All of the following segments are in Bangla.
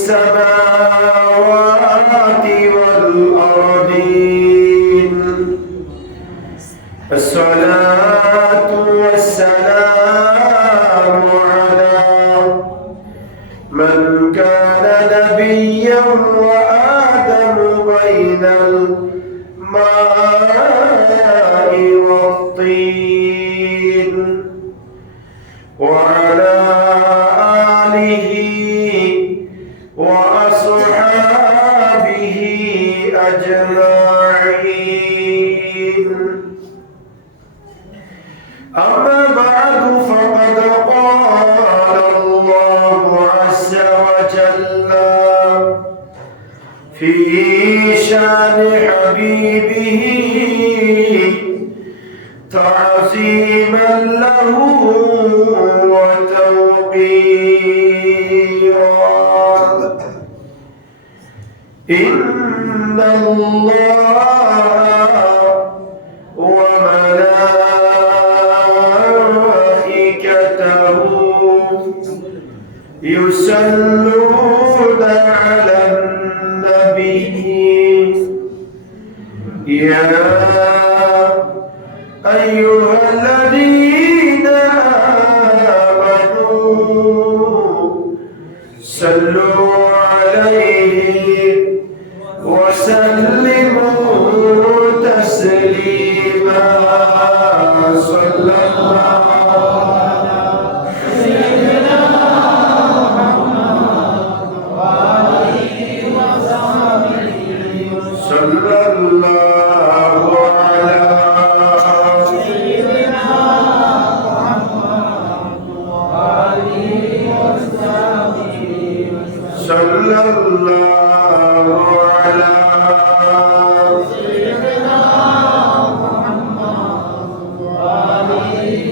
السماوات والأرضين الصلاة والسلام على من كان نبيا وآدم بين الماء والطين وعلى آله وأصحابه أجمعين. أما بعد فقد قال الله عز وجل في شان حبيبه تعظيما له وتوقيرا: إن الله وملائكته يصلون على النبي يا أيها الذين آمنوا صلوا عليه وسلموا تسليما. صلى الله على سيدنا محمد وآله وصحبه صلى الله على سيدنا محمد وآله وصحبه صلى الله على سيدنا محمد وآله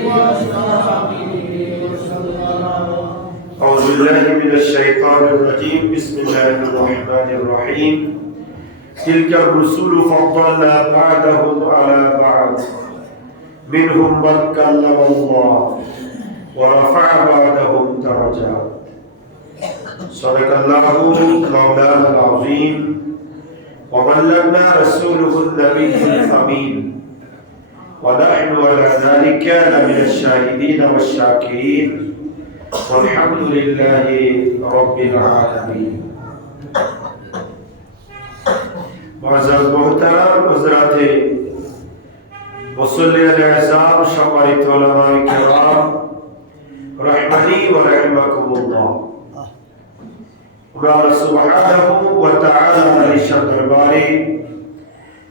وصحبه وسلم. أعوذ بالله من الشيطان الرجيم. بسم الله الرحمن الرحيم. تلك الرسل فضلنا بعضهم على بعض منهم من كلم الله ورفع بعضهم درجات. صدق الله مولانا العظيم وبلغنا رسوله النبي الأمين ونحن على ذلك لمن الشاهدين والشاكرين والحمد لله رب العالمين. معزز محترم حضرات মুসল্লিয়ান আযম, সম্মানিত উলামায়ে কেরাম রাহিমানি ওয়া রাহিমাকুমুল্লাহ, আল্লাহ সুবহানাহু ওয়া তাআলার ইরশাদ দরবারে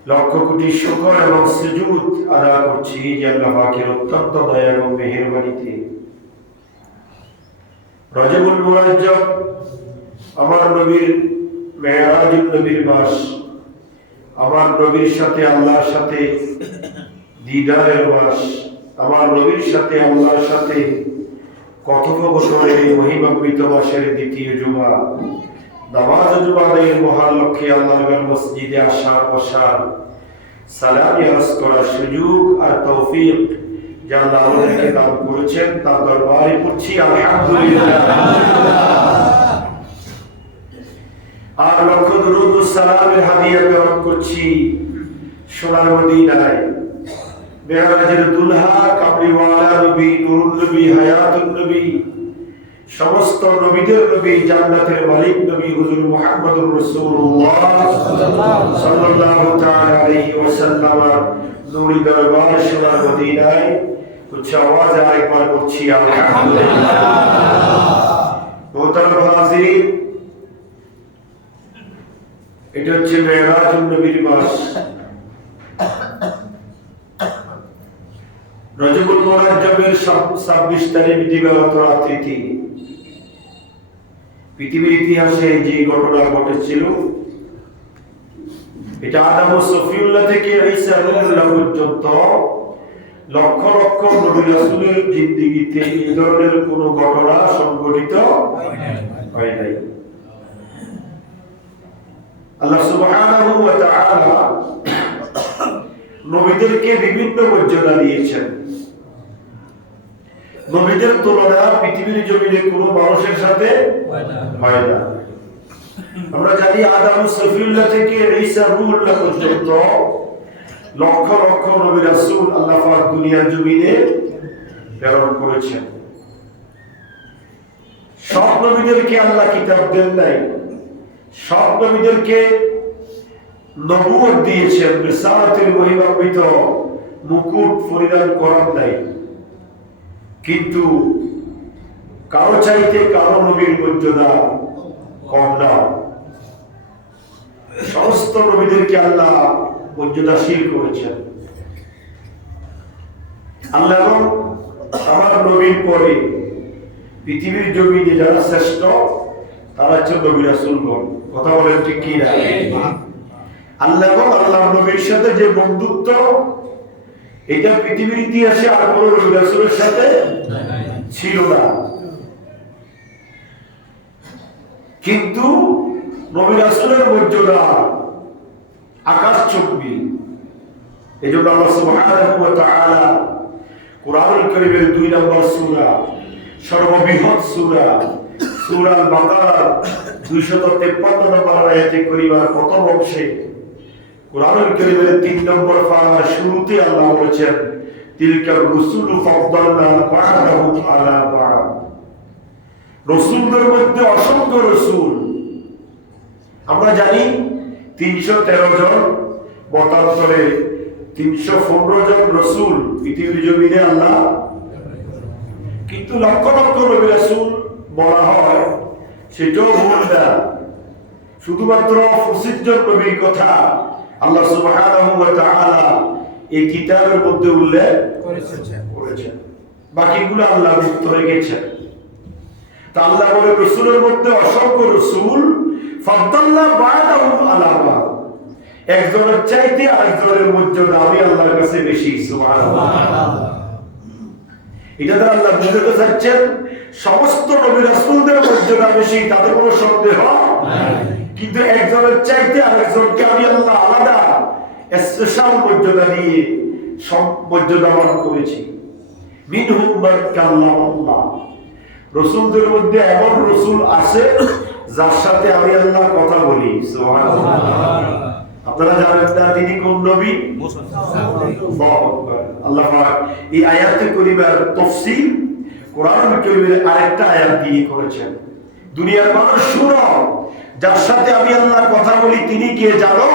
লক্ষ কোটি শুকর এবং সুজুদ আদা করছি যে আল্লাহ পাকের অত্যন্ত দয়া এবং মেহেরবানিতে রজবুল মুআজ্জম আমার নবীর মেরাজুন নবীর মাস, আমার নবীর সাথে আল্লাহর সাথে দিদারের মাস, আমার নবীর সাথে আল্লাহর সাথে কথোপকথনের এই মহিমান্বিত মাসের দ্বিতীয় জুমা, নামাজ জুমাদের মহান লক্ষ্যে আল্লাহর মসজিদে আসার বসার সালাম ইয়াস করার সুযোগ আর তৌফিক যা আল্লাহ আমাদেরকে দান করেছেন তার দরবারে পড়ছি আলহামদুলিল্লাহ। আর লক্ষ দুরূদ ও সালামের হাদিয়া প্রেরণ করছি সোনার মদিনায় মেরাজের দুলহা, কামলিওয়ালা নবী, নুরুল নবী, হায়াতুন নবী, সমস্ত নবীদের নবী, জান্নাতের মালিক নবী হুজুর মুহাম্মদুর রাসূলুল্লাহ সাল্লাল্লাহু তাআলা আলাইহি ওয়াসাল্লাম নূরি দরবার সোনার মদিনায় উচ্চ আওয়াজে আরেকবার বলছি আলহামদুলিল্লাহ। মোহতারাম হাজিরিন, এটা হচ্ছে মেরাজুন নবীর মাস, রজবুল মুআজ্জমের 26 তারিখ দিবাগত রাত্রিতে পৃথিবীর ইতিহাসে যে ঘটনা ঘটেছিল এটা আদম ও সফিউল্লাহ থেকে ঈসা রূহুল্লাহ পর্যন্ত লক্ষ লক্ষ নবী রাসূলের জিন্দেগিতে এই ধরনের কোনো ঘটনা সংঘটিত হয় নাই। আল্লাহ সুবহানাহু ওয়া তাআলা নবীদেরকে বিভিন্ন মর্যাদা দিয়েছেন। নবীদের তুলনা পৃথিবীর জমিনে কোনো মানুষের সাথে হয় না। আমরা জানি আদম সফিউল্লাহ থেকে ঈসা রূহুল্লাহ পর্যন্ত লক্ষ লক্ষ নবী রাসূল আল্লাহ পাক দুনিয়ার জমিনে প্রেরণ করেছেন। সব নবীদেরকে আল্লাহ কিতাব দেন নাই, সব নবীদেরকে নবুয়ত দিয়েছেন, রিসালাতের মহিমান্বিত মুকুট পরিধান করার নাই। কিন্তু কারো চাইতে কারো নবীর মর্যাদা কম না। সমস্ত নবীদেরকে আল্লাহ মর্যাদাশীল করেছেন। আল্লাহ আমার নবীর পরে পৃথিবীর জমিনে যারা শ্রেষ্ঠ তারা হচ্ছে নবী রাসূলগণ। কথা বলেন ঠিক কি না? আল্লাহ আল্লাহ নবীর সাথে যে বন্ধুত্ব, এটা পৃথিবীর ইতিহাসে আর কোনো নবী রাসূলের সাথে ছিল না। কিন্তু নবী রাসূলের মর্যাদা আকাশচুম্বী। এজন্য আল্লাহ সুবহানাহু ওয়া তাআলা কুরআনুল কারীমের 2 নম্বর সূরা, সর্ববৃহৎ সূরা সূরা আল বাকারা 253 নম্বর আয়াতে কারীমার প্রথম অংশে কুরআনুল কারীমের 3 নম্বর পারার শুরুতে আল্লাহ বলেছেন, তিলকার রুসুলু ফাদ্দালনা বা'দাহুম আলা বা'দ। রাসূলদের মধ্যে অসংখ্য রাসূল। আমরা জানি 313 জন, মতান্তরে 315 জন রাসূল পৃথিবীর জমিনে আল্লাহ। কিন্তু লক্ষ লক্ষ নবী রাসূল বলা হয়, সেটাও ভুল না। শুধুমাত্র 25 জন নবীর কথা আল্লাহ সুবহানাহু ওয়া তাআলা এই কিতাবের মধ্যে উল্লেখ করেছেন, বাকিগুলো আল্লাহ গুপ্ত রেখেছেন। তা আল্লাহ বলে রাসূলের মধ্যে অসংখ্য রাসূল, ফাদ্দালনা বা'দাহুম আলা বা'দ, একজনের চাইতে আরেকজনের মর্যাদা আমি আল্লাহর কাছে বেশি। সুবহানাল্লাহ। এটা দ্বারা আল্লাহ বুঝাতে চাচ্ছেন সমস্ত নবী রাসূলদের মর্যাদা বেশি, তাতে কোনো সন্দেহ নাই। কিন্তু একজনের চাইতে আরেকজনকে আমি আল্লাহ আলাদা স্পেশাল মর্যাদা দিয়ে মর্যাদাবান করেছি। মিনহুম মান কাল্লামাল্লাহ, রাসূলদের মধ্যে এমন রাসূল আছে যার সাথে আমি আল্লাহ কথা বলি। সুবহানাল্লাহ। আপনারা জানেন না তিনি কোন নবী? আল্লাহ পাক এই আয়াতে কারীমার তাফসীর কোরআনুল কারীমের আরেকটা আয়াত দিয়ে করেছেন। দুনিয়ার মানুষ শুনো, যার সাথে আমি আল্লাহ কথা বলি তিনি কে জানো?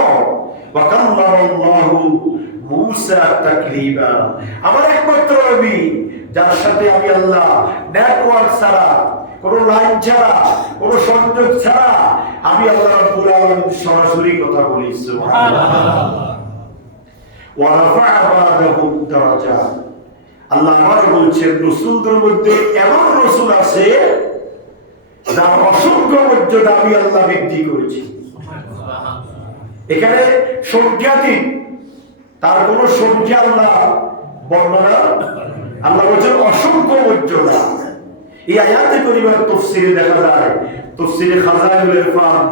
ওয়া কাল্লামাল্লাহু মূসা তাকলিমা, আমার একমাত্র নবী যার সাথে আমি আল্লাহ নেটওয়ার্ক ছাড়া, কোনো লাইন ছাড়া, কোনো সংযোগ ছাড়া আমি আল্লাহ রাব্বুল আলামিন সরাসরি কথা বলি। সুবহানাল্লাহ। ওয়া রাফা'a বা'দাহুম দারাজাত, আল্লাহ আবার বলছেন রাসূলদের মধ্যে এমন রাসূল আছে যার অসংখ্য মর্যাদা আমি আল্লাহ বৃদ্ধি করেছি। এখানে সংখ্যাতীত, তার কোনো সংখ্যা আল্লাহ বর্ণনা, আল্লাহ বলছেন অসংখ্য মর্যাদা। এই আয়াতে কারীমার তাফসীরে দেখা যায়, তাফসীরে খাজাইনুল ইরফান,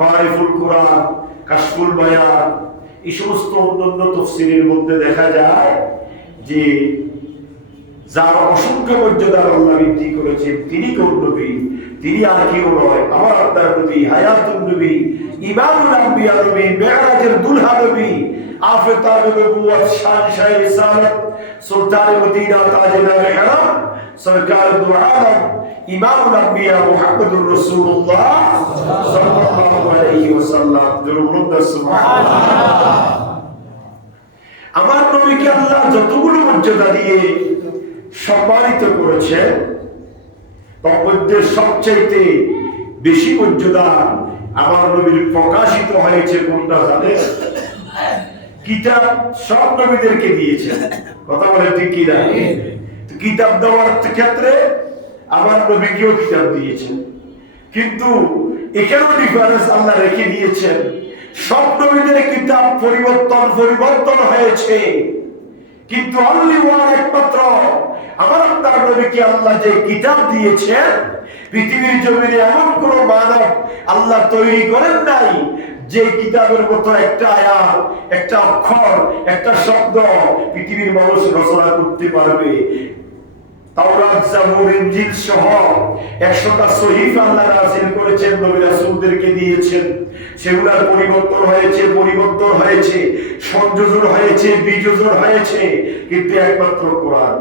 মারিফুল কোরআন, কাশফুল বায়ান, এই সমস্ত অন্যান্য তাফসীরের মধ্যে দেখা যায় যে যার অসংখ্য মর্যাদা আল্লাহ বৃদ্ধি করেছেন তিনি কোন নবী? তিনি আর কেউ নয়, আমার আপনার নবী, হায়াতুন নবী, ইমামুল আম্বিয়া নবী, মেরাজের দুলহা নবী, আফতাব নবুয়ত, শান রিসালাত, সুলতান মদিনা, তাজদার হারাম, সরকার দু আলম, ইমামুল আম্বিয়া মুহাম্মদুর রাসূলুল্লাহ সাল্লাল্লাহু আলাইহি ওয়াসাল্লাম। সুবহানাল্লাহ। আমার নবীকে আল্লাহ যতগুলো মর্যাদা দিয়ে সম্মানিত করেছে, তার মধ্যে সবচাইতে বেশি মর্যাদা আমার নবীর প্রকাশিত হয়েছে কোনটা জানেন? কিতাব সব নবীদেরকে দিয়েছেন। কথা বলে ঠিক কি না? কিতাব দেওয়ার ক্ষেত্রে আমার নবীকেও কিতাব দিয়েছেন, কিন্তু এখানেও ডিফারেন্স আল্লাহ রেখে দিয়েছেন। সব নবীদের কিতাব পরিবর্তন হয়েছে, কিন্তু অনলি ওয়ান, একমাত্র আমার আপনার নবীকে আল্লাহ যে কিতাব দিয়েছেন, পৃথিবীর জমিনে এমন কোন মানব আল্লাহ তৈরি করেন নাই যে কিতাবের মতো একটা আয়াত, একটা অক্ষর, একটা শব্দ পৃথিবীর মানুষ রচনা করতে পারবে। তাওরাত, জাবুর, ইনজিল সহ 100টা সহিফা আল্লাহ নাযিল করেছেন, নবী রাসূলদেরকে দিয়েছেন। সেগুলোর পরিবর্তন হয়েছে, সংযোজন হয়েছে, বিযোজন হয়েছে, কিন্তু একমাত্র কোরআন,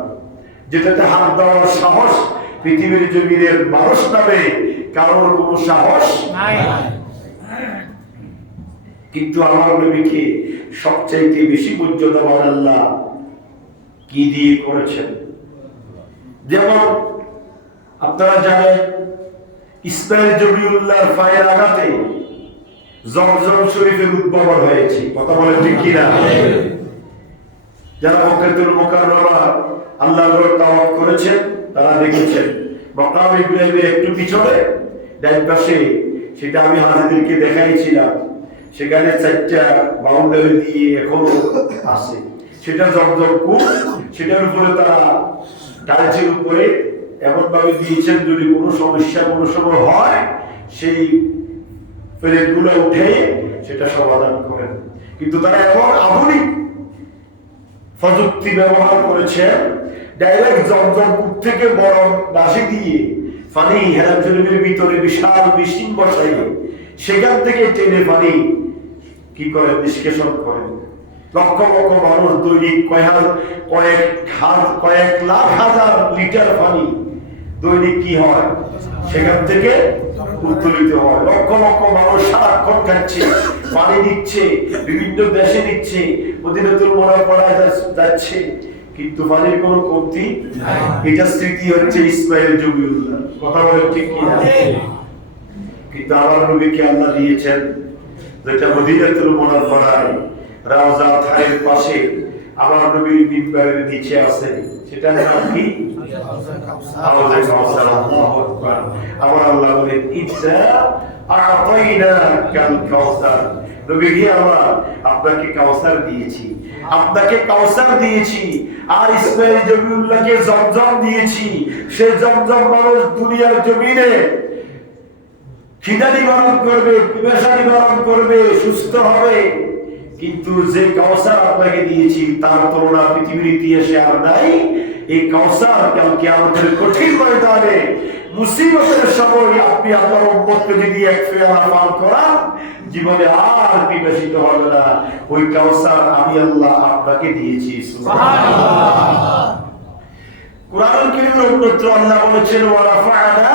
যেটাতে হাত দেওয়ার সাহস পৃথিবীর জমিনের মানুষ নামে কারোর কোনো সাহস নাই। কিন্তু আমার নবীকে সবচাইতে বেশি মর্যাদাবান আল্লাহ কি দিয়ে করেছেন? যেমন আপনারা জানেন, ইসমাইল জবিউল্লাহর পায়ের আঘাতে জমজম শরীফের উদ্ভাবন হয়েছে। কথা বলেন ঠিক কিনা? যারা মক্কাতুল মুকাররমা আল্লাহর ঘর তাওয়াফ করেছেন তারা দেখেছেন মাকাম ইব্রাহিমের একটু পিছনে ডান পাশে, সেটা আমি হাজিদেরকে দেখাইছিলাম, সেখানে 4টা বাউন্ডারি দিয়ে এখনো আছে। সেটা জমজম কূপ, সেটার উপরে তারা টাইলসের উপরে এমন ভাবে দিয়েছেন যদি কোনো সমস্যা কোনো সময় হয় সেই প্লেটগুলো উঠে সেটা সমাধান করেন। কিন্তু তারা এমন আধুনিক প্রযুক্তি ব্যবহার করেছে, ডাইরেক্ট জমজম কূপ থেকে বরং বাঁশি দিয়ে পানি হেরাজলের ভিতরে বিশাল মেশিন বসাই সেখান থেকে টেনে পানি কি করে নিষ্কাশন করেন। লক্ষ লক্ষ মানুষ দৈনিক কয়েক লাখ হাজার লিটার পানি দৈনিক কি হয় সেখান থেকে উত্তোলিত হয়। লক্ষ লক্ষ মানুষ সারাক্ষণ খাচ্ছে, পানি দিচ্ছে, বিভিন্ন দেশে দিচ্ছে, মদিনাতুল মুনাওয়ারায় যাচ্ছে, কিন্তু পানির কোনো কমতি নাই। এটা স্মৃতি হচ্ছে ইসমাইল জবিউল্লাহ। কথা বলেন ঠিক কি না? কিন্তু আমার নবীকে আল্লাহ দিয়েছেন যেটা মদিনাতুল মুনাওয়ারায় রাওজা থায়ের পাশে আমার নবীর মিম্বারের নিচে আছে, সেটা নাম কি? হাউজে কাউসার। আল্লাহু আকবার। আমার আল্লাহ বলেন ইন্না আ'তাইনাকাল কাউসার, নবী আমার আপনাকে কাউসার দিয়েছি, আর ইসমাইল জবিউল্লাহকে জমজম দিয়েছি। সে জমজম মানুষ দুনিয়ার জমিনে খিদা নিবারণ করবে, পিপাসা নিবারণ করবে, সুস্থ হবে। কিন্তু যে কাউসার আপনাকে দিয়েছি তার তুলনা পৃথিবীর ইতিহাসে আর নাই। এই কাউসার কালকে আমাদের কঠিন ময়দানে মুসিবতের সময় আপনি আপনার উম্মতকে যদি এক ফেলা পান করান, জীবনে আর পিপাসিত হবে না। ওই কাউসার আমি আল্লাহ আপনাকে দিয়েছি। সুবহানাল্লাহ। কুরআনুল কারীমের অন্যত্র আল্লাহ বলেছেন ওয়া রাফা'না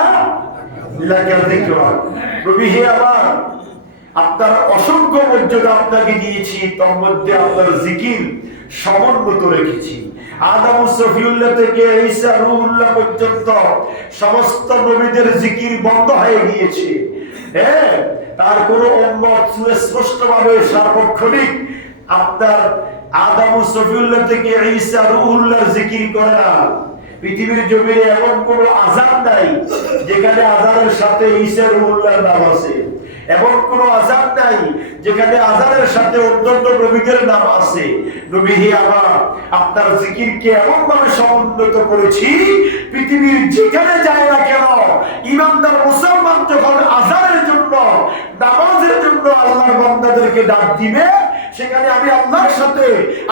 লাকা যিকরা, নবী হে আমার আপনার অসংখ্য মর্যাদা আপনাকে দিয়েছি, তার মধ্যে আপনার জিকির সমুন্নত রেখেছি। আদম সফিউল্লাহ থেকে ঈসা রূহুল্লাহ পর্যন্ত সমস্ত নবীদের জিকির বন্ধ হয়ে গিয়েছে। তার কোনো উম্মত সুস্পষ্টভাবে সার্বক্ষণিক আপনার আদম সফিউল্লাহ থেকে ঈসা রূহুল্লাহর জিকির করে না। পৃথিবীর জমিনে এমন কোন আযান নাই যেখানে আযানের সাথে ঈসা রূহুল্লাহর নাম আছে, এমন কোন আযান নাই যেখানে আযানের সাথে অন্যান্য নবীদের নাম আছে। নবী হে আমার আপনার জিকিরকে এমন ভাবে সমুন্নত করেছি, পৃথিবীর যেখানে যায় না কেন ঈমানদার মুসলমান যখন আযানের জন্য নামাজের জন্য আল্লাহর বান্দাদেরকে ডাক দিবে, সেখানে আমি আল্লাহর সাথে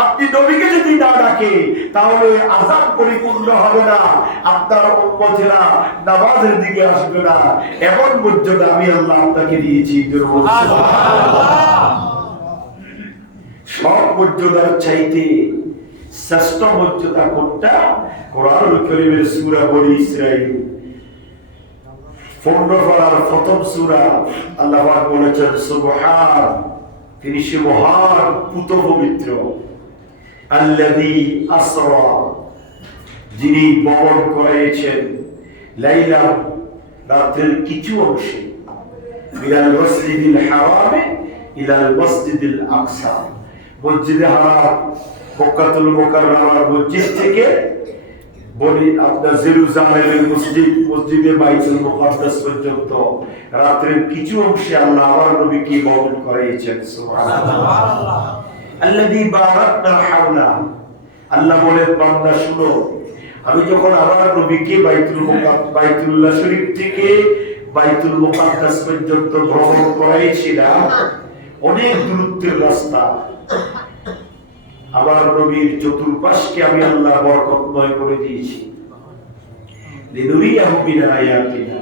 আপনি নবীকে যদি না ডাকে তাহলে আযান পরিপূর্ণ হবে না, আপনার উম্মতেরা নামাজের দিকে আসবে না। এমন মর্যাদা আমি আল্লাহ আপনাকে দিয়েছি। সব মর্যাদার চাইতে শ্রেষ্ঠ মর্যাদা কোনটা? কোরআনুল কারীমের সূরা বনী ইসরাঈল 15 পারার প্রথম সূরা। আল্লাহ পাক বলেছেন সুবহান, তিনি সে মহান পুত পবিত্র, আল্লাযী আসরা, যিনি বহন করেছেন লাইলা, রাতের কিছু অংশে, মিনাল মসজিদিল হারামে ইলাল মসজিদিল আকসা, মসজিদে হারাম মক্কাতুল মুকাররমার মসজিদ থেকে আপনার জেরুজালেমের মসজিদে বাইতুল মুকাদ্দাস পর্যন্ত রাতের কিছু অংশে আল্লাহ আমার নবীকে বহন করেছেন। সুবহানাল্লাহ। আল্লাযী বারাকনা হাওলা, আল্লাহ বলেন বান্দা শুনো, আমি যখন আমার নবীকে বাইতুল্লাহ শরীফ থেকে বাইতুল মুকাদ্দাস পর্যন্ত ভ্রমণ করাইছিলাম, অনেক দূরত্বের রাস্তা, আমার নবীর চতুর্পাশকে আমি আল্লাহ বরকতময় করে দিয়েছি। লিনুরিয়াহু মিন আয়াতিনা।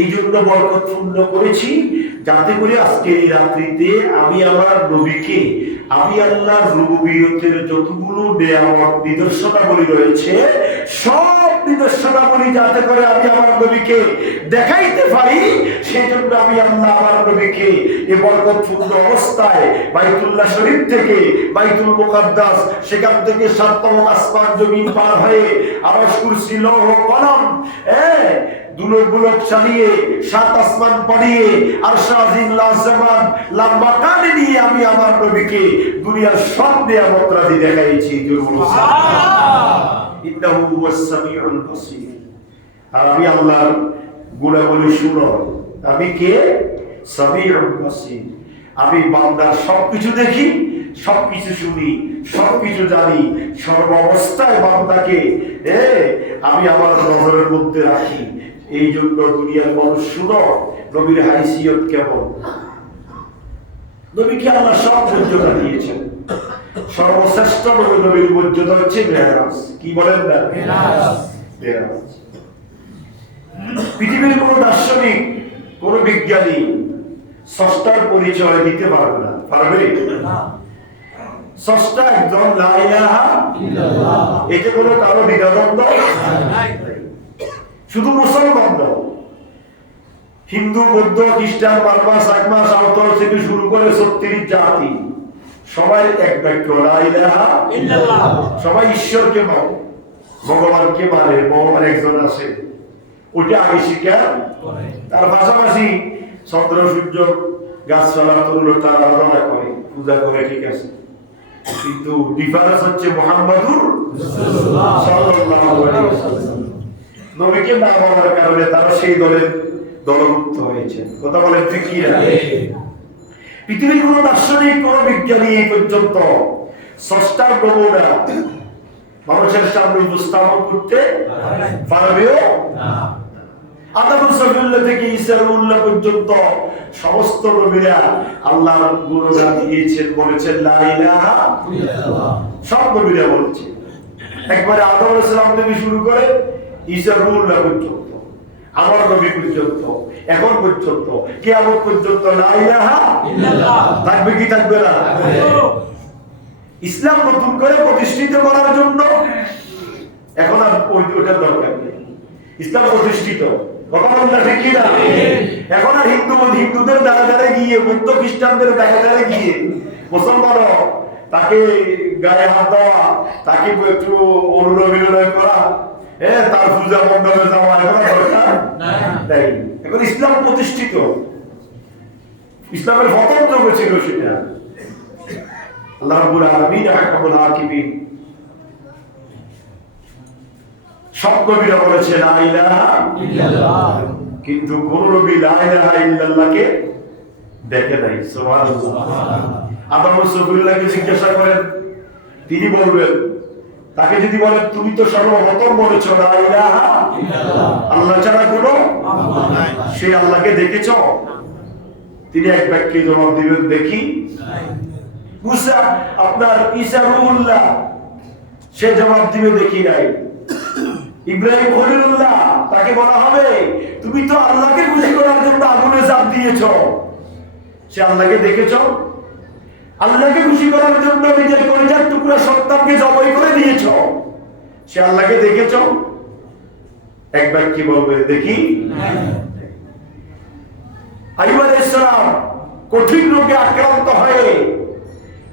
এই জন্য বরকতপূর্ণ করেছি যাতে করে আজকে এই রাত্রিতে আমি আমার নবীকে, আমি আল্লাহর রুবুবিয়তের যতগুলো নেয়ামত নিদর্শনাবলী রয়েছে সব নিদর্শনাবলী যাতে করে আমি আমার নবীকে দেখাইতে পারি, সেই জন্য আমি আল্লাহ আমার নবীকে এই বরকতপূর্ণ অবস্থায় বাইতুল্লাহ শরীফ থেকে বাইতুল মুকাদ্দাস, সেখান থেকে সাততম আসমান জমিন পার হয়ে আরশ কুরসি লৌহ কলম দুলক চালিয়ে সাত আসমান পাড়িয়ে আরশ আজিম লাজমান লাম্বাকানে নিয়ে আমি আমার নবীকে দুনিয়ার সব নিয়ামত রাজি দেখাইছি। ইন্নাহু হুয়াস সামিউল বাসীর। আর আমি আল্লাহর গুণাবলী শুনো, আমি কে? সামিউল বাসীর। আমি বান্দার সবকিছু দেখি, সবকিছু শুনি, সবকিছু জানি, সর্ব অবস্থায় বান্দাকে আমি আমার নজরের মধ্যে রাখি। এই জন্য দুনিয়ার মানুষ শুনো নবীর হাইসিয়ত কেমন। নবীকে আল্লাহ সব মর্যাদা দিয়েছেন। সর্বশ্রেষ্ঠ নবীর মর্যাদা হচ্ছে মেরাজ। কি বলেন না? মেরাজ। পৃথিবীর কোন দার্শনিক, কোন বিজ্ঞানী স্রষ্টার পরিচয় দিতে পারবে না। পারবে? স্রষ্টা একজন, লা ইলাহা ইল্লাল্লাহ। এতে কোনো কারো দ্বিধাদ্বন্দ্ব নাই। শুধু মুসলমান নয়, হিন্দু, বৌদ্ধ, খ্রিস্টান, বার্মা, সাকমা, সাঁওতাল থেকে শুরু করে 36 জাতি সবাই এক বাক্য, লা ইলাহা ইল্লাল্লাহ। সবাই ঈশ্বরকে মানে, ভগবানকে মানে, ভগবান একজন আছে, ওটা আগে স্বীকার করে। তার পাশাপাশি চন্দ্র, সূর্য, গাছপালা, তরুলতা আরাধনা করে, পূজা করে, ঠিক আছে। কিন্তু ডিফারেন্স হচ্ছে মুহাম্মাদুর রাসূলুল্লাহ সাল্লাল্লাহু আলাইহি ওয়াসাল্লাম। নবীকে না মানার কারণে তারা সেই দলের দলভুক্ত হয়েছে। কথা বলেন ঠিক কি না? পৃথিবীর কোন দার্শনিক, কোন বিজ্ঞানী এই পর্যন্ত স্রষ্টার নমুনা মানুষের সামনে উপস্থাপন করতে পারবেও না। আদম সফিউল্লাহ থেকে ঈসা রুহুল্লাহ পর্যন্ত সমস্ত নবীরা আল্লাহর গুণগান দিয়েছেন, বলেছেন লা ইলাহা ইল্লাল্লাহ। সব নবীরা বলেছেন, একবারে আদম আলাইহিস সালাম থেকে শুরু করে ঈসা রুহুল্লাহ পর্যন্ত, আমার নবী পর্যন্ত, এখন পর্যন্ত, কিয়ামত পর্যন্ত লা ইলাহা ইল্লাল্লাহ থাকবে কি থাকবে না? ইসলাম নতুন করে প্রতিষ্ঠিত করার জন্য এখন আর ওইটার দরকার নেই। ইসলাম প্রতিষ্ঠিত, কথা বলতে ঠিক কি না? এখন আর হিন্দুদের দ্বারা দ্বারা গিয়ে, বৌদ্ধ খ্রিস্টানদের দ্বারা দ্বারা গিয়ে মুসলমান তাকে গায়ে হাত দেওয়া, তাকে একটু অনুনয় করা, তার পূজা মণ্ডপে যাওয়া এখন দরকার নাই। এখন ইসলাম প্রতিষ্ঠিত, ইসলামের প্রথম যুগ ছিল সেটা। আল্লাহ রাব্বুল আলামিন আহকামুল হাকিমিন সব নবীরা বলেছে লা ইলাহা ইল্লাল্লাহ, কিন্তু কোন নবী লা ইলাহা ইল্লাল্লাহকে দেখে নাই। সুবহানাল্লাহ। আদম রাসূলুল্লাহকে জিজ্ঞাসা করেন, তিনি বলবেন, তাকে যদি বলেন তুমি তো সর্বপ্রথম বলেছো লা ইলাহা ইল্লাল্লাহ, আল্লাহ ছাড়া কোনো মাবুদ নাই, সেই আল্লাহকে দেখেছো? তিনি এক বাক্যে জবাব দিবেন, দেখি নাই। মুসা, আপনার ঈসা রুহুল্লাহ, সে জবাব দিবে দেখি নাই। ইব্রাহিম খলিলুল্লাহ, তাকে বলা হবে তুমি তো আল্লাহকে খুশি করার জন্য আগুনে ঝাঁপ দিয়েছো, সে আল্লাহকে দেখেছো? আল্লাহকে খুশি করার জন্য নিজের কলিজার টুকরা সন্তানকে জবাই করে দিয়েছো, সে আল্লাহকে দেখেছো? এক বাক্যে বলবে দেখি। আইয়ুব আলাইহিস সালাম কঠিন রোগে আক্রান্ত হয়ে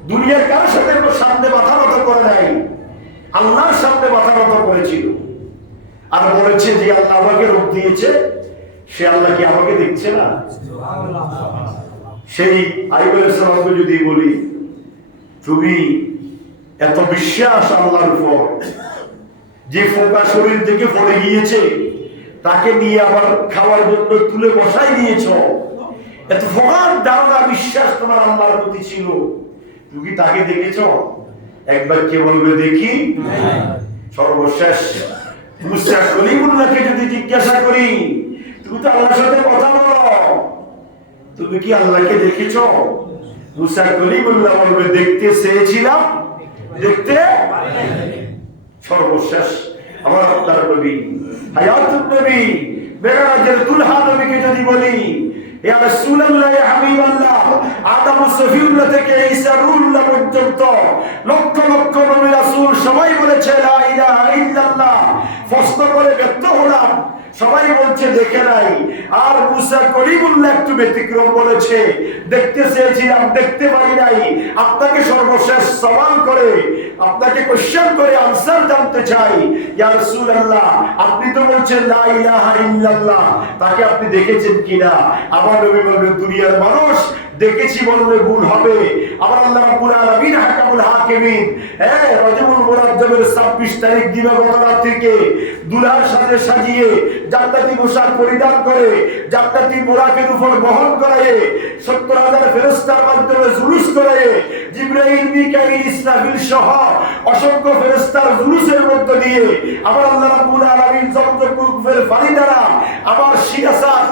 দুনিয়ার কারোর সাথে সামনে মাথা নত করে নাই, আল্লাহর সামনে মাথা নত করেছিল, আর বলেছে যে আল্লাহ আমাকে রোগ দিয়েছে, সে আল্লাহ কি আমাকে দেখছে না? সেই আইয়ুব আলাইহিস সালামকে যদি বলি তুমি এত বিশ্বাস আল্লাহর উপর, যে ফোঁকা শরীর থেকে পড়ে গিয়েছে তাকে নিয়ে আবার খাওয়ার জন্য তুলে বসাই দিয়েছ, এত প্রগাঢ় ধারণা বিশ্বাস তোমার আল্লাহর প্রতি ছিল, তুমি কি তাকে দেখেছ? একবার কে বলবে দেখি। সর্বশেষ মুসা কলিমুল্লাহকে যদি জিজ্ঞাসা করি তুমি তো আল্লাহর সাথে কথা বলো, তুমি কি আল্লাহকে দেখেছ? মুসা কলিমুল্লাহ বলবে দেখতে চেয়েছিলাম, দেখতে পারি নাই। সর্বশেষ আমার আপনার নবী হায়াতুন নবী মেরাজের দুলহা নবীকে যদি বলি ইয়া রাসূলুল্লাহ ইয়া হাবিবাল্লাহ আদম সফিউল্লাহ থেকে ঈসা রুহুল্লাহ পর্যন্ত লক্ষ লক্ষ নবী রাসূল সবাই বলেছে লা ইলাহা ইল্লাল্লাহ, প্রশ্ন করে ব্যর্থ হলাম, সবাই বলছে দেখে নাই। আর মুসা কলিমুল্লাহ একটু ব্যতিক্রম বলেছে, দেখতে চেয়েছিলাম দেখতে পারি নাই। আপনাকে সর্বশেষ সওয়াল করে, আপনাকে কোশ্চেন করে আনসার জানতে চাই, ইয়া রাসূলুল্লাহ আপনি তো বলছেন লা ইলাহা ইল্লাল্লাহ, তাকে আপনি দেখেছেন কিনা? আমার নবী বলবেন দুনিয়ার মানুষ দেখেছি বললে ভুল হবে। আবার আল্লাহ রাব্বুল আলামিন হাকামুল হাকিমিন রজবুল মুরাজ্জবের 26 তারিখ দিবাগত রাত্রিকে দুলহার সাথে সাজিয়ে জান্নাতি পোশাক পরিধান করে জান্নাতি বুরাকের উপর বহন করায়ে 70,000 ফেরেশতার মাধ্যমে জুলুস করায়ে জিবরাইল মিকাইল ইসরাফিল সহ অসংখ্য ফেরেশতার জুলুসের মধ্য দিয়ে আবার আল্লাহ রাব্বুল আলামিন জমজমের পানি দ্বারা আমার শিরাসাত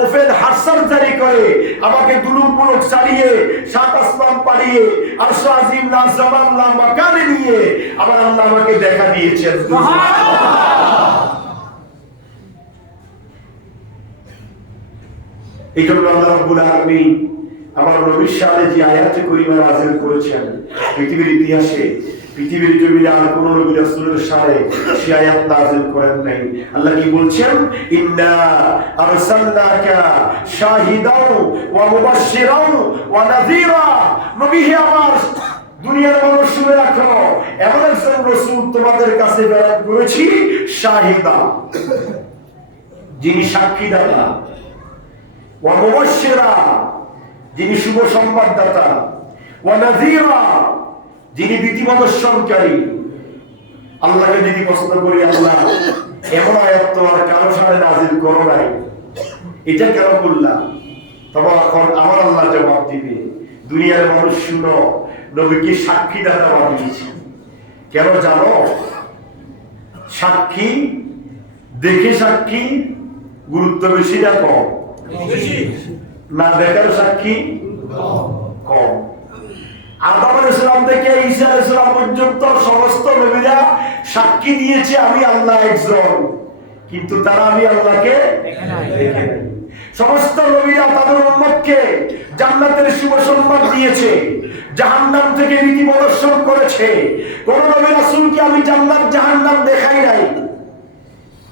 ওফেন হাসান জারি করে আমাকে দুলুক মুলুক চালিয়ে সাত আসমান পাড়িয়ে আরশ আজিম লা জামান লা মাকানে নিয়ে আবার আল্লাহ আমাকে দেখা দিয়েছেন। এই জন্য আল্লাহ রাব্বুল আলামিন আমার নবীর শানে যে আয়াতে কারিমা নাযিল করেছেন, পৃথিবীর ইতিহাসে পৃথিবীর জমিনে আর কোন নবী রাসূলের শানে সেই আয়াত নাযিল করেন নাই। আল্লাহ কি বলছেন? ইন্না আরসালনাকা শাহিদাও ওয়া মুবাশশিরাও ওয়া নাযীরা। নবী হে আমার দুনিয়ার মানুষ শুনে রাখো, এমন একজন রাসূল তোমাদের কাছে প্রেরণ করেছি, শাহিদা যিনি সাক্ষীদাতা, ওয়া মুবাশশিরা যিনি শুভ সংবাদদাতা, ওয়া নাযীরা যিনি ভীতি প্রদর্শনকারী। আল্লাহকে যদি প্রশ্ন করি, আল্লাহ এমন আয়াত তো আর কারো সামনে নাযিল করো নাই, এটা কেন করলাম? তবে এখন আমার আল্লাহ জবাব দিবে, দুনিয়ার মানুষ শুনো, নবীকে সাক্ষীদাতা বানিয়েছি। কেন জানো? সাক্ষী দেখে সাক্ষী গুরুত্ব বেশি না কম? না দেখার সাক্ষী কম। আদম আলাইহিস সালাম থেকে ঈসা আলাইহিস সালাম পর্যন্ত সমস্ত নবীরা সাক্ষী দিয়েছে আমি আল্লাহ একজন, কিন্তু তারা আমি আল্লাহকে দেখে নাই। সমস্ত নবীরা তাদের উম্মতকে জান্নাতের শুভ সংবাদ দিয়েছে, জাহান্নাম থেকে নীতি প্রদর্শন করেছে। কোন নবী রাসূলকে আমি জান্নাত জাহান্নাম দেখাই নাই,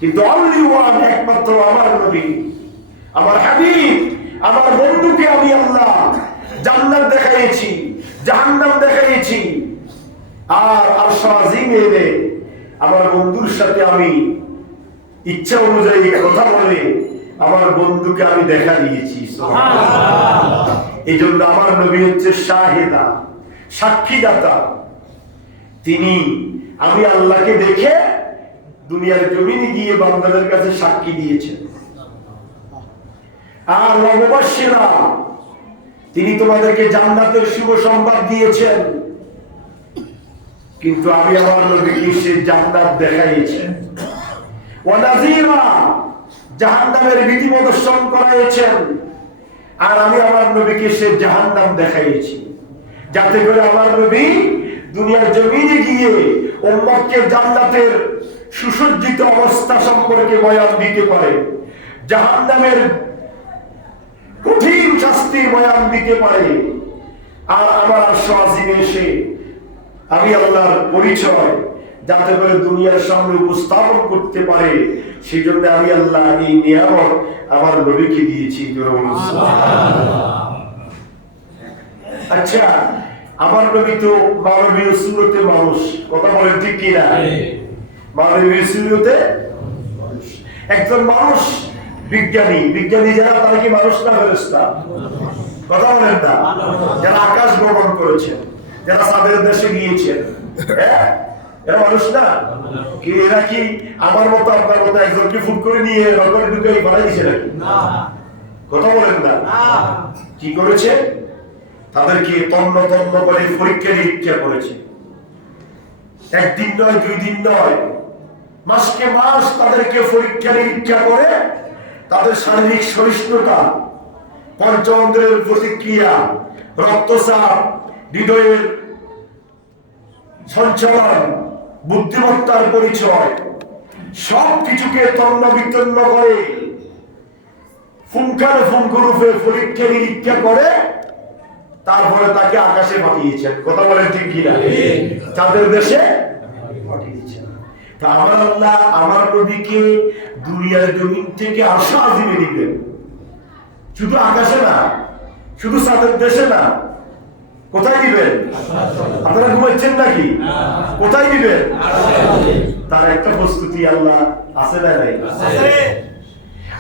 কিন্তু অনলি ওয়ান, একমাত্র আমার নবী, আমার হাবিব, আমার বন্ধুকে আমি আল্লাহ জান্নাত দেখাইছি, জাহান্নাম দেখাইছি। আর আরশ আজিমে এনে আমার বন্ধুর সাথে আমি ইচ্ছা অনুযায়ী কথা বলে আমার বন্ধুকে আমি দেখা দিয়েছি। সুবহানাল্লাহ। এই জন্য আমার নবী হচ্ছে শাহিদা, সাক্ষীদাতা। তিনি আমি আল্লাহকে দেখে দুনিয়ার জমিনে গিয়ে বান্দাদের কাছে সাক্ষী দিয়েছেন। আর ওয়া মুবাশশিরা তিনি তোমাদেরকে জান্নাতের শুভ সংবাদ দিয়েছেন, কিন্তু আমি আমার নবীকে সে জান্নাত দেখাইছি। ওয়া নাযীরা জাহান্নামের ভীতি প্রদর্শন করাইছেন, আর আমি আমার নবীকে সে জাহান্নাম দেখাইছি, যাতে করে আমার নবী দুনিয়ার জমিনে গিয়ে উম্মতকে জান্নাতের সুসজ্জিত অবস্থা সম্পর্কে বয়ান দিতে পারে, জাহান্নামের কঠিন শাস্তির বয়ান দিতে পারে। আর আমার আরশ আজিমে এসে আমি আল্লাহর পরিচয় যাতে করে দুনিয়ার সামনে উপস্থাপন করতে পারে, সেই জন্য আমি আল্লাহ এই নিয়ামত আমার নবীকে দিয়েছি। আচ্ছা, আমার নবী তো মানবীয় সুরতে মানুষ, কথা বলেন ঠিক কিনা? মানবীয় সুরতে একজন মানুষ, বিজ্ঞানী, বিজ্ঞানী যারা তারা কি মানুষ না ফেরেশতা? কথা বলেন না? যারা আকাশ ভ্রমণ করেছেন, যারা চাঁদের দেশে গিয়েছেন, এরা মানুষ না? কি এরা কি আমার মতো আপনার মতো একজনকে ফুট করে নিয়ে রকেটে ঢুকে বানাই দিয়েছে নাকি? কথা বলেন না? কি করেছে? তাদেরকে তন্ন তন্ন করে পরীক্ষা নিরীক্ষা করেছে। একদিন নয়, 2 দিন নয়, মাসকে মাস তাদেরকে পরীক্ষা নিরীক্ষা করে তাদের শারীরিক সহিষ্ণুতা, পঞ্চেন্দ্রিয়ের প্রতিক্রিয়া, রক্তচাপ, হৃদয়ের সঞ্চালন, বুদ্ধিমত্তার পরিচয়, সব কিছুকে তন্ন বিতন্ন করে ফুঙ্কারূপে পরীক্ষা নিরীক্ষা করে তারপরে তাকে আকাশে পাঠিয়েছেন। কথা বলেন ঠিক কিনা? চাঁদের দেশে পাঠিয়েছেন। তা আমার আল্লাহ আমার নবীকে দুনিয়ার জমিন থেকে আরশে আজিমে নিবেন, শুধু আকাশে না, শুধু চাঁদের দেশে না। কোথায় দিবেন? আপনারা ঘুমাচ্ছেন নাকি? কোথায় দিবেন? তার একটা প্রস্তুতি আল্লাহ আছে না নাই?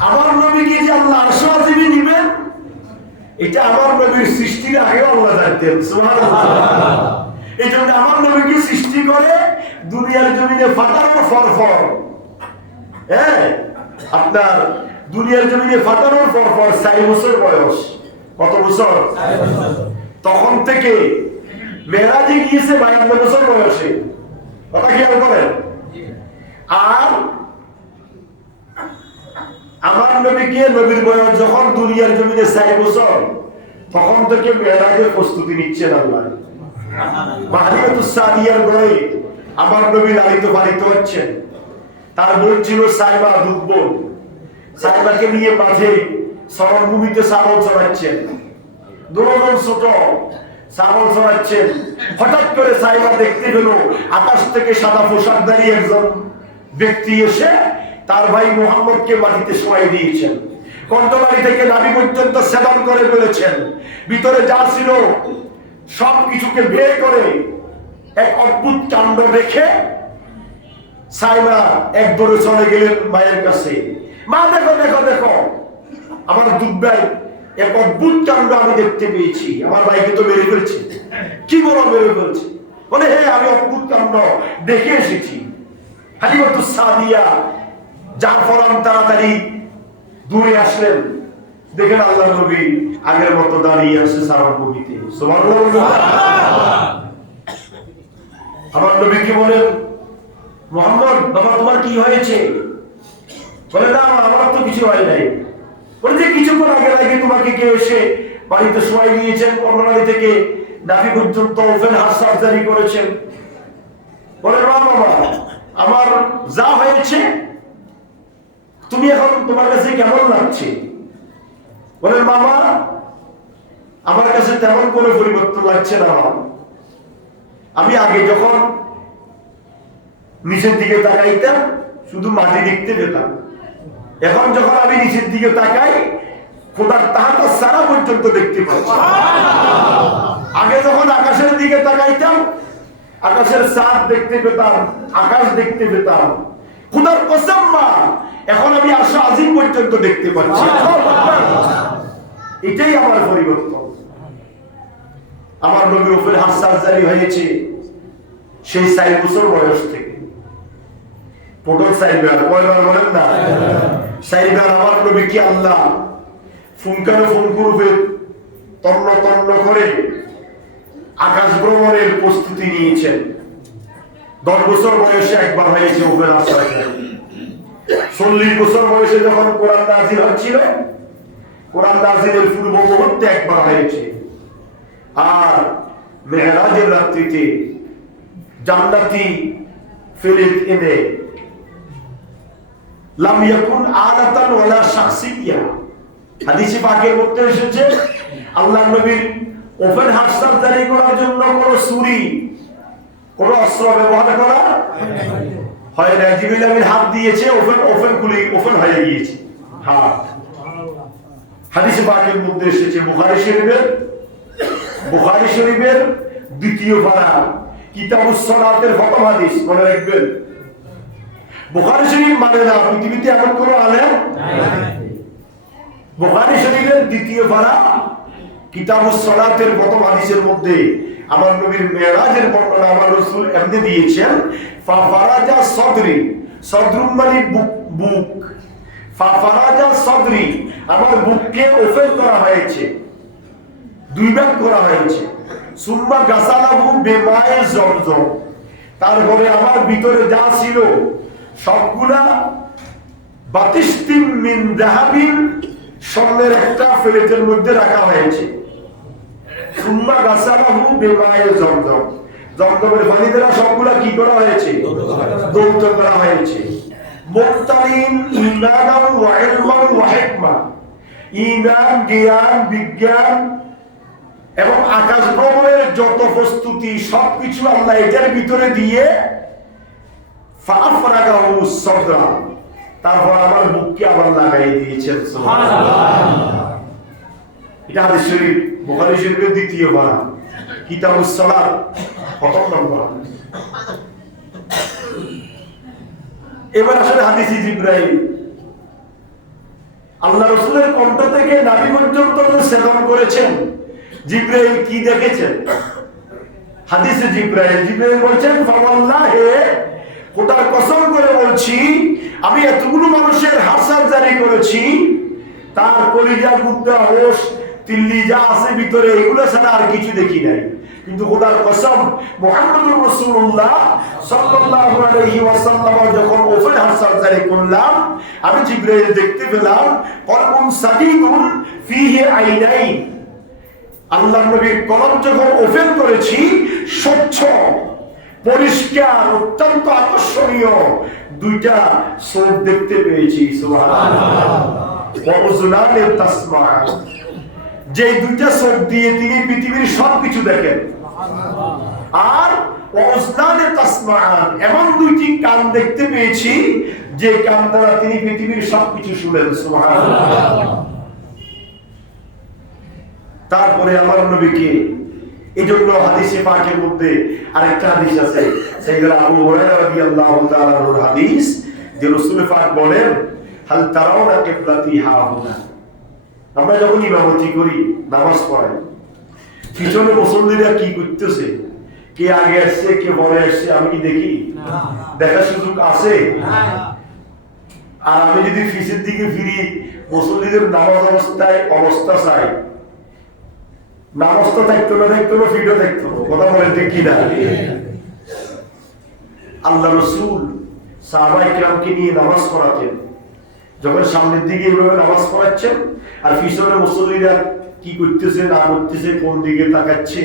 আমার নবীকে যে আল্লাহ আরশে আজিমে নিবেন, এটা আমার নবীর সৃষ্টির আগেও আল্লাহ জানতেন। সুবহানাল্লাহ। এই জন্য আমার নবীকে সৃষ্টি করে দুনিয়ার জমিনে ফাটানোর ফরফর, হ্যাঁ, আপনার দুনিয়ার জমিনে ফাটানোর ফরফর 4 বছর বয়স। কত বছর? 4 বছর। তখন থেকে মেরাজে গিয়েছে 52 বছর বয়সে। কথা খেয়াল করেন। আর আমার নবীকে নবীর বয়স যখন দুনিয়ার জমিনে 4 বছর, তখন থেকে মেরাজের প্রস্তুতি নিচ্ছেন আল্লাহ। মাহরিয়াতুস সাদিয়ার ঘরে আমার নবী লালিত পালিত হচ্ছেন। তার বোন ছিল সাইবা, দুধ বোন। সাইবাকে নিয়ে মাঝে শরণভূমিতে ছাগল চড়াচ্ছেন। দুজন ছোট ছাগল চড়াচ্ছেন। হঠাৎ করে সাইবা দেখতে পেল আকাশ থেকে সাদা পোশাকধারী একজন ব্যক্তি এসে তার ভাই মুহাম্মদকে মাটিতে শোয়াই দিয়েছেন। কণ্ঠনালী থেকে নাভি পর্যন্ত সেবন করে ফেলেছেন। ভিতরে যা ছিল সব কিছুকে বের করে এক অদ্ভুত কাণ্ড দেখে সাইবা এক দৌড়ে চলে গেলেন মায়ের কাছে। মা, দেখো দেখো দেখো, আমার দুধ ভাই এক অদ্ভুত কাণ্ড আমি দেখতে পেয়েছি। আমার ভাইকে তো মেরে ফেলছে। কি বলো মেরে ফেলছে? বলে হ্যাঁ, আমি অদ্ভুত কাণ্ড দেখে এসেছি। হালিমাতুস সাদিয়া যার ফলান তাড়াতাড়ি দূরে আসলেন। দেখেন আল্লাহ নবী আগের মতো দাঁড়িয়ে আছে সারণভূমিতে। সুবহানাল্লাহ। আমার নবী কি বলেন, মুহাম্মদ বাবা তোমার কি হয়েছে? বলে না, আমার তো কিছু হয় নাই। বলে যে কিছুক্ষণ আগে তোমাকে কেউ এসে বাড়িতে শোয়াই দিয়েছেন, কর্মনালী থেকে নাভি পর্যন্ত ওপেন হার্ট সার্জারি করেছেন। বলে না বাবা, আমার যা হয়েছে তুমি এখন তোমার কাছে কেমন লাগছে? বলেন মামা, আমার কাছে তেমন কোনো পরিবর্তন লাগছে না। আমি আগে যখন নিচের দিকে তাকাইতাম শুধু মাটি দেখতে পেতাম। এখন যখন আমি নিচের দিকে তাকাই খোদার তাহাতা সারা পর্যন্ত দেখতে পাচ্ছি। আগে যখন আকাশের দিকে তাকাইতাম আকাশের চাঁদ দেখতে পেতাম, আকাশ দেখতে পেতাম। খোদার কসম মা, এখন আমি আরশে আজিম পর্যন্ত দেখতে পাচ্ছি। এটাই আমার পরিবর্তন। আমার নবীর উপরে হার্ট সার্জারি হয়েছে সেই 4 বছর বয়স থেকে। টোটাল 4 বার, কয়বার বলেন না? 4 বার আমার নবীকে আল্লাহ ফুঙ্কারূপে তন্ন তন্ন করে আকাশ ভ্রমণের প্রস্তুতি নিয়েছেন। 10 বছর বয়সে একবার হয়েছে ওপেন আশ্রয়। 40 বছর বয়সে যখন কোরআন নাযিল হচ্ছিল, কোরআন নাযিলের পূর্ব মুহূর্তে একবার হয়েছে। আর মেরাজের রাত্রিতে জান্নাতি ফেরেশতা এনে লাম ইয়াকুন আলাতান ওয়ালা শাখসিয়া, হাদিসে পাকের মধ্যে এসেছে আল্লাহর নবীর ওপেন হার্ট সার্জারি করার জন্য কোনো ছুরি, কোনো অস্ত্র ব্যবহার করা হয় না। জিবরিল আমিন হাত দিয়েছে, ওপেন হয়ে গিয়েছে হাত। হাদিসে পাকের মধ্যে এসেছে বুখারী শরীফের 2য় পারা কিতাবুস সালাতের প্রথম হাদিস, মনে রাখবেন। বুখারী শরীফ মানে না পৃথিবীতে এমন কোনো আলেম নাই। বুখারী শরীফের 2য় পারা কিতাবুস সালাতের প্রথম হাদিসের মধ্যে আমার নবীর মেরাজের বর্ণনা আমার রাসূল এমনি দিয়েছেন, ফাফারাজা সদরি, সদরুম মানে বুক, ফাফারাজা সদরি, আমার বুককে ওপেন করা হয়েছে, 2 ভাগ করা হয়েছে। সুম্মা গাসালাহু বিমায়ে জমজম, তারপরে আমার ভিতরে যা ছিল সবগুলা বাতিস্তিম মিন যাহাবিন, স্বর্ণের একটা প্লেটের মধ্যে রাখা হয়েছে। সুম্মা গাসালাহু বিমায়ে জমজম, জমজমের পানি দ্বারা সবগুলা কি করা হয়েছে? দৌত করা হয়েছে। মুক্তালিন ঈমানান ওয়া ইলমান ওয়া হিকমা, ঈমান, জ্ঞান, বিজ্ঞান এবং আকাশ ভ্রমণের যত প্রস্তুতি সবকিছু আল্লাহ এটার ভিতরে দিয়ে ফাফরাগাহু সাদরা, তারপর আমার বুককে আবার লাগাই দিয়েছেন। সুবহানাল্লাহ। এটা হাদিস শরীফ, বুখারী শরীফের দ্বিতীয় পারা, কিতাবুস সালাত, প্রথম নম্বর। এবার আসলে হাদিসে জিবরাইল আল্লাহ রাসূলের কণ্ঠ থেকে নাভি পর্যন্ত সেবন করেছেন। জিবরাইল কি দেখেছেন? হাদিসে জিবরাইল বলছেন, ফাওয়াল্লাহি, খোদার কসম করে বলছি, আমি এতগুলো মানুষের হার্ট সার্জারি করেছি, তার কলিজা, গুদ্দা, হোশ, তিল্লি যা আছে ভিতরে এগুলো ছাড়া আর কিছু দেখি নাই। কিন্তু খোদার কসম, মুহাম্মদুর রাসূলুল্লাহ সাল্লাল্লাহু আলাইহি ওয়াসাল্লাম যখন ওপেন হার্ট সার্জারি করলাম, আমি জিবরাইল দেখতে পেলাম কলবুন সাদীদুন ফিহি আইনাইন। আল্লাহর নবীর কলব যখন ওপেন করেছি, স্বচ্ছ, পরিষ্কার, অত্যন্ত আকর্ষণীয় দুইটা চোখ দেখতে পেয়েছি। সুবহানাল্লাহ। যে দুইটা চোখ দিয়ে তিনি পৃথিবীর সবকিছু দেখেন, আর এমন দুইটি কান দেখতে পেয়েছি যে কান দ্বারা তিনি পৃথিবীর সবকিছু শুনেন। সুবহানাল্লাহ। তারপরে আমার নবীকে, এই জন্য হাদিসে পাকের মধ্যে আরেকটা হাদিস আছে, সাইয়েদনা আবু হুরায়রা রাদিয়াল্লাহু তাআলা আনহুর হাদিস, যে রাসূল পাক বলেন, হাল তারাউনা কিবলাতি হাহুনা। আমরা যখন ইমামতি করি, নামাজ পড়াই, পিছনে মুসল্লিরা কি করতেছে, কে আগে আসছে, কে পরে আসছে, আমি কি দেখি? দেখার সুযোগ আছে? আর আমি যদি পিছের দিকে ফিরি, মুসল্লিদের নামাজ অবস্থা চাই, নামাজ তো থাকতো না, ভিডিও দেখতো, কথা বলেন ঠিক কিনা? আল্লাহ রাসূল সাহাবায়ে কিরামকে নিয়ে নামাজ পড়াতেন, যখন সামনের দিকে এইভাবে নামাজ পড়াচ্ছেন আর পিছনে মুসল্লিরা কি করতেছে না করতেছে, কোন দিকে তাকাচ্ছে,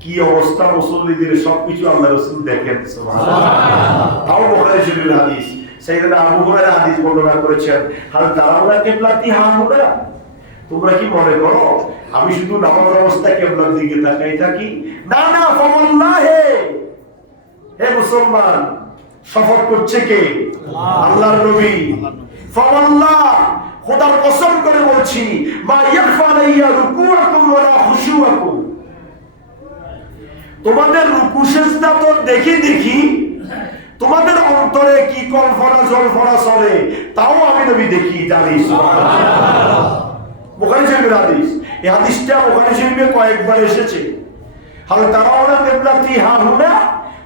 কি অবস্থা মুসল্লিদের, সবকিছু আল্লাহ রাসূল দেখেন। সুবহানাল্লাহ। তাও বুখারী শরীফের হাদিস, সাইয়েদনা আবু হুরায়রা হাদিস বর্ণনা করেছেন, হাল তারাউনা কিবলাতি হাহুনা, তোমরা কি মনে করো আমি শুধু নামাজ অবস্থায় কিবলার দিকে তাকাই থাকি? না না, ফাওয়াল্লাহি, হে মুসলমান, শপথ করছে কে? আল্লাহর নবী। ফাওয়াল্লাহ, খোদার কসম করে বলছি, মা ইয়াখফা আলাইয়া রুকুআকুম ওয়ালা খুশুআকুম, তোমাদের রুকু সিজদা তো দেখি, তোমাদের অন্তরে কি কল্পনা জল্পনা চলে তাও আমি নবী দেখি, জানি। সুবহানাল্লাহ। বুখারী শরীফের হাদিস, এই হাদিসটা বুখারী শরীফে কয়েকবার এসেছে। হাল তারাউনা কিবলাতি হাহুনা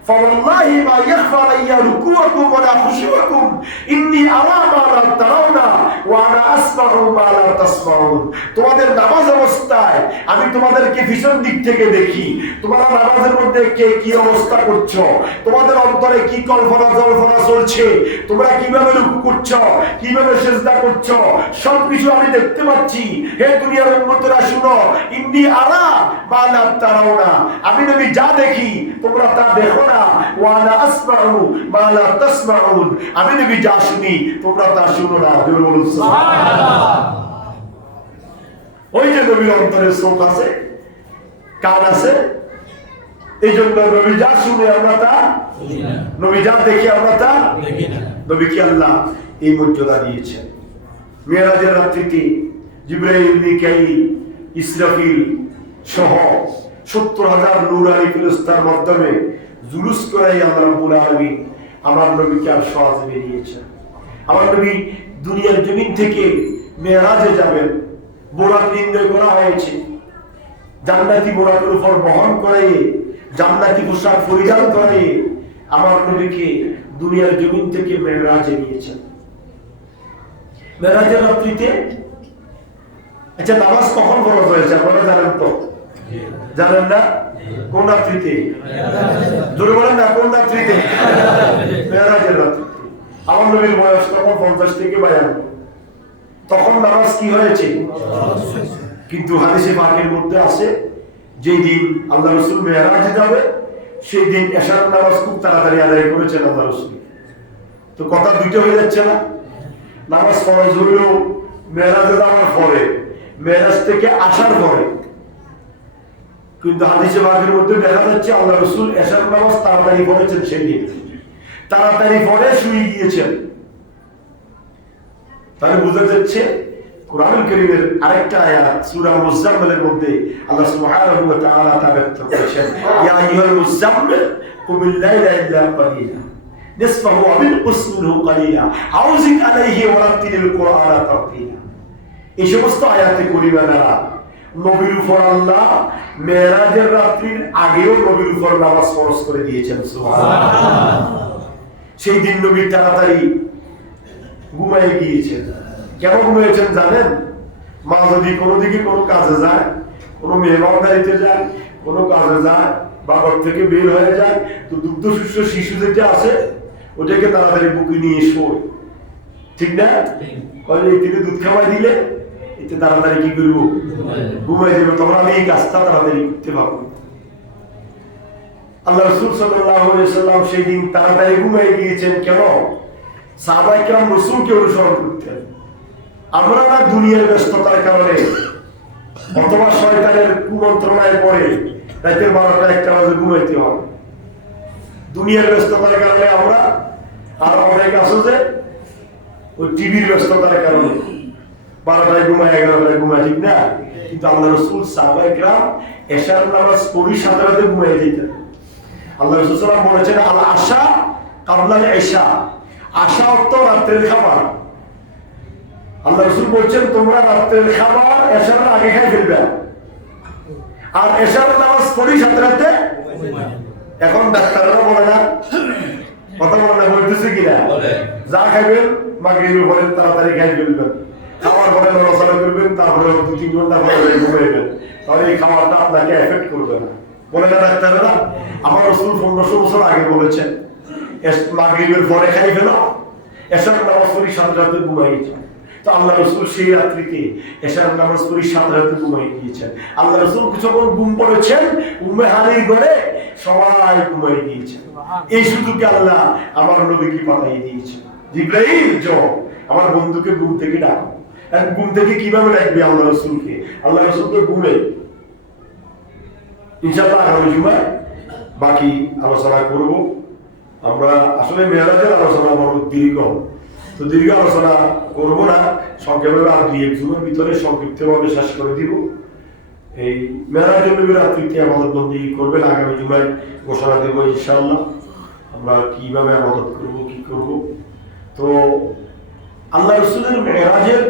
ফাওয়াল্লাহি মা ইয়াখফা আলাইয়া রুকুআকুম ওয়ালা খুশুআকুম ইন্নী আরা মা লা তারাউনা ওয়া আনা আসমাউ মা লা তাসমাউন। তোমাদের নামাজ অবস্থায় আমি তোমাদেরকে পিছন দিক থেকে দেখি, তোমরা নামাজের মধ্যে কে কি অবস্থা করছো, তোমাদের অন্তরে কি কল্পনা জল্পনা চলছে, তোমরা কিভাবে রুকু করছো, কিভাবে সিজদা করছো, সবকিছু আমি দেখতে পাচ্ছি। হে দুনিয়ার উম্মতরা শুনো, ইন্নী আরা মা লা তারাউনা, আমি নবী যা দেখি তোমরা তা দেখো না, ওয়া আনা আসমাউ মা লা তাসমাউন, আমি নবী যা শুনি তোমরা তা শুনো না। বলুন সুবহানাল্লাহ। ওই যে নবীর অন্তরে চোখ আছে, কান আছে, এই জন্য নবী যা শুনে আমরা তা শুনি না, নবী যা দেখি আমরা তা দেখি না। নবীকে আল্লাহ এই মর্যাদা দিয়েছেন। মিরাজের রাত্রিতে জিবরাইল, মিকাইল, ইসরাফিল সহ 70,000 নূরানি ফেরেশতার মাধ্যমে জুলুস করাই আল্লাহ রাব্বুল আলামিন আমার নবীকে আর সহজে বেরিয়েছেন। আমার নবী দুনিয়ার জমিন থেকে মেরাজে যাবেন, বোরাক নির্ণয় করা হয়েছে, জান্নাতি বোরাকের উপর বহন করে, জান্নাতি পোশাক পরিধান করে আমার নবীকে দুনিয়ার জমিন থেকে মেরাজে নিয়েছেন। মেরাজের রাত্রিতে, আচ্ছা নামাজ কখন ফরজ হয়েছে আপনারা জানেন তো? জানেন না? কোন রাত্রিতে? জোরে বলেন না, কোন রাত্রিতে? মেরাজের রাত্রিতে। আমার নবীর বয়স তখন 50 থেকে 52, তখন নামাজ কি হয়েছে? কিন্তু হাদিসে পাকের মধ্যে আছে, যেই দিন আল্লাহ রাসূল মেরাজে যাবে সেই দিন এশার নামাজ খুব তাড়াতাড়ি আদায় করেছেন আল্লাহ রাসূল। তো কথা দুইটা হয়ে যাচ্ছে না? নামাজ ফরজ হইল মেরাজে যাওয়ার পরে, মেরাজ থেকে আসার পরে। কিন্তু হাদিসে পাকের মধ্যে দেখা যাচ্ছে আল্লাহ রাসূল এশার নামাজ তাড়াতাড়ি পড়েছেন, সেদিন তাড়াতাড়ি পড়ে শুয়ে গিয়েছেন। তাহলে বোঝা যাচ্ছে কোরআনুল কারীমের আরেকটা আয়াত সূরা মুজাম্মিলের মধ্যে আল্লাহ সুবহানাহু ওয়া তাআলা তা ব্যক্ত করেছেন, ইয়া আইয়ুহাল মুজাম্মিল কুমিল লাইলা ইল্লা কালিলা নিসফাহু ওয়া বিনকুস মিনহু কালিলা আও জিদ আলাইহি ওয়া রাত্তিলিল কুরআনা তারতিলা। এই সমস্ত আয়াতে করিমানা নবীর উপর আল্লাহ মেরাজের রাত্রির আগেও নবীর উপর নামাজ ফরজ করে দিয়েছেন। সুবহানাল্লাহ। সেই দিন নবী তাড়াতাড়ি ঘুমায় গিয়েছেন। কেন ঘুমিয়েছেন জানেন? মা যদি কোনো দিকে কোনো কাজে যায়, কোনো মেহমানদারিতে যায়, কোনো কাজে যায় বা ঘর থেকে বের হয়ে যায়, তো দুগ্ধ শিশু শিশু যেটা আছে ওটাকে তাড়াতাড়ি বুকে নিয়ে শোয়, ঠিক না? এই থেকে দুধ খাওয়াই দিলে এতে তাড়াতাড়ি কি করবো? ঘুমাই যাবে। তখন আমি এই কাজটা তাড়াতাড়ি করতে পারবো। আল্লাহ রাসূল সাল্লাল্লাহু আলাইহি ওয়াসাল্লাম সেই দিন তাড়াতাড়ি ঘুমাই গিয়েছেন। কেন? সাহাবায়ে কেরাম রাসূলকে অনুসরণ করতেন। আমরা না দুনিয়ার ব্যস্ততার কারণে অথবা শয়তানের কুমন্ত্রণায় পড়ে রাতের 12টা 1টা বাজে ঘুমাইতে হয়। দুনিয়ার ব্যস্ততার কারণে আমরা, আর অনেক আছে যে ওই টিভির ব্যস্ততার কারণে 12টায় ঘুমায়, 11টায় ঘুমায়, ঠিক না? কিন্তু আল্লাহ রাসূল সাহাবায়ে কেরাম এশার নামাজ পড়ি সাথে সাথে ঘুমিয়ে যেতেন। আল্লাহ রাসূল সাল্লাল্লাহু আলাইহি ওয়াসাল্লাম বলেছেন, আল আশা কাবলাল ইশা। আশা অর্থ রাতের খাবার। আল্লাহ রাসূল বলছেন তোমরা রাতের খাবার এশার আগে খাই ফেলবে, আর এশার নামাজ পড়ি সাথে সাথে। এখন ডাক্তাররা বলে না, কথা বলে না, বলতেছে কিনা? যা খাইবেন মাগরিবের পরে তাড়াতাড়ি খাই ফেলবেন, খাওয়ার পরে নড়াচড়া করবেন, তারপরে 2-3 ঘন্টা পরে ঘুমাইবেন, তাহলে এই খাবারটা আপনাকে এফেক্ট করবে না, বলে না ডাক্তাররা? আমার রাসূল 1500 বছর আগে বলেছেন মাগরিবের পরে খাই ফেলো, এশার নামাজ পড়ি সাথে সাথে ঘুমাই যাও। তো আল্লাহ রাসূল সেই রাত্রিতে এশার নামাজ পড়ি সাথে সাথে ঘুমাই গিয়েছেন। আল্লাহ রাসূল যখন ঘুম পড়েছেন উম্মে হানির ঘরে সবাই ঘুমাই গিয়েছেন। এই সুযোগে আল্লাহ আমার নবীকে পাঠিয়ে দিয়েছেন, জিবরাইল যাও আমার বন্ধুকে ঘুম থেকে ডাকো। আর ঘুম থেকে কিভাবে ডাকবে আল্লাহ রাসূলকে? আল্লাহ রাসূল তো ঘুমে। ইনশাআল্লাহ আগামী জুমায় বাকি আলোচনা করব। আমরা আসলে মেরাজের আলোচনা বড় দীর্ঘ, তো দীর্ঘ আলোচনা করব না, সংক্ষেপে আর 2-1 জুমের ভিতরে সংক্ষিপ্তভাবে শেষ করে দিব। এই মেরাজের নবীর রাত্রিতে আমাদের বন্দী করবেন, আগামী জুমায় ঘোষণা দেব ইনশাআল্লাহ আমরা কিভাবে ইবাদত করব, কি করব। তো আল্লাহ রাসূলের মেরাজের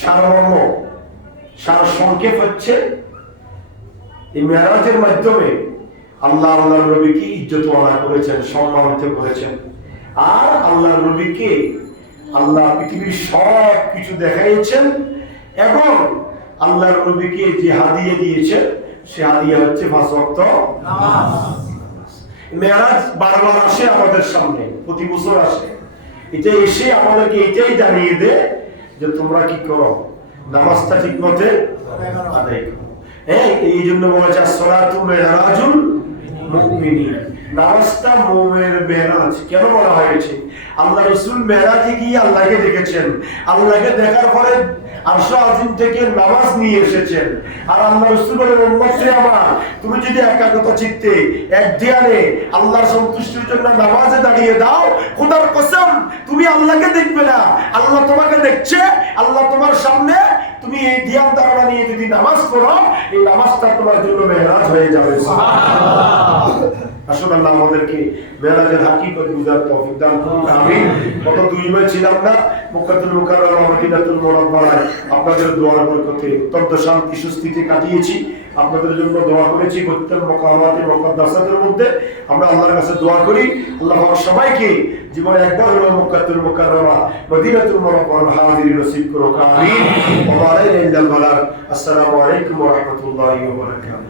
সারমর্ম, সার সংক্ষেপ হচ্ছে এই মেরাজের মাধ্যমে আল্লাহ আল্লাহর নবীকে ইজ্জতওয়ালা করেছেন, সম্মানিত করেছেন। আর আল্লাহর নবীকে আল্লাহ পৃথিবীর সব কিছু দেখাইয়েছেন এবং আল্লাহর নবীকে যে হাদিয়া দিয়েছেন সে হাদিয়া হচ্ছে 5 ওয়াক্ত নামাজ। মেরাজ বারবার আসে আমাদের সামনে, প্রতি বছর আসে। এটা এসে আমাদেরকে এটাই জানিয়ে দেয় যে তোমরা কি করো, নামাজটা ঠিক মতে আদায় করো। হ্যাঁ, এই জন্য বলেছে আসসালাতু মিরাজুল মুমিনিন, নামাজটা মুমিনের মেরাজ। কেন বলা হয়েছে? আল্লাহ রাসূল মেরাজে গিয়ে আল্লাহকে দেখেছেন, আল্লাহকে দেখার পরে আরশ আজিম থেকে নামাজ নিয়ে এসেছেন। আর আল্লাহ রাসূল বলেন, উম্মতে আমার, তুমি যদি একাগ্রতা চিত্তে এক ধ্যানে আল্লাহর সন্তুষ্টির জন্য নামাজে দাঁড়িয়ে দাও, খোদার কসম তুমি আল্লাহকে দেখবে না, আল্লাহ তোমাকে দেখছে। আল্লাহ তোমার সামনে, তুমি এই ধ্যান ধারণা নিয়ে যদি নামাজ পড়ো, এই নামাজটা তোমার জন্য মেরাজ হয়ে যাবে। সুবহানাল্লাহ। আসলে আল্লাহ আমাদেরকে মেরাজের হাকিকত বুঝার তৌফিক দান করুন, আমিন। গত 2 মাস ছিলাম না মক্কাতুল মুকাররমা মদিনাতুল মুনাওয়ারায়, আপনাদের দোয়ার বরকতে অত্যন্ত শান্তি সুস্থিতি কাটিয়েছি। আপনাদের জন্য দোয়া করেছি প্রত্যেক মাকামাতে মুকদ্দাসাতের মধ্যে। আমরা আল্লাহর কাছে দোয়া করি আল্লাহ আমাদের সবাইকে জীবনে একবার হলো মক্কাতুল মুকাররমা মদিনাতুল মুনাওয়ারা হাজিরি নসিব করুন, আমিন। ওয়া আলাইকুম আসসালামু আলাইকুম ওয়া রাহমাতুল্লাহি ওয়া বারাকাতুহু।